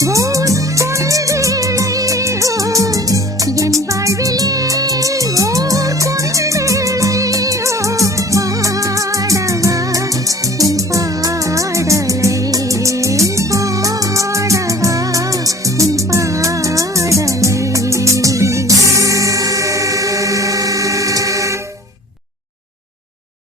Whoa.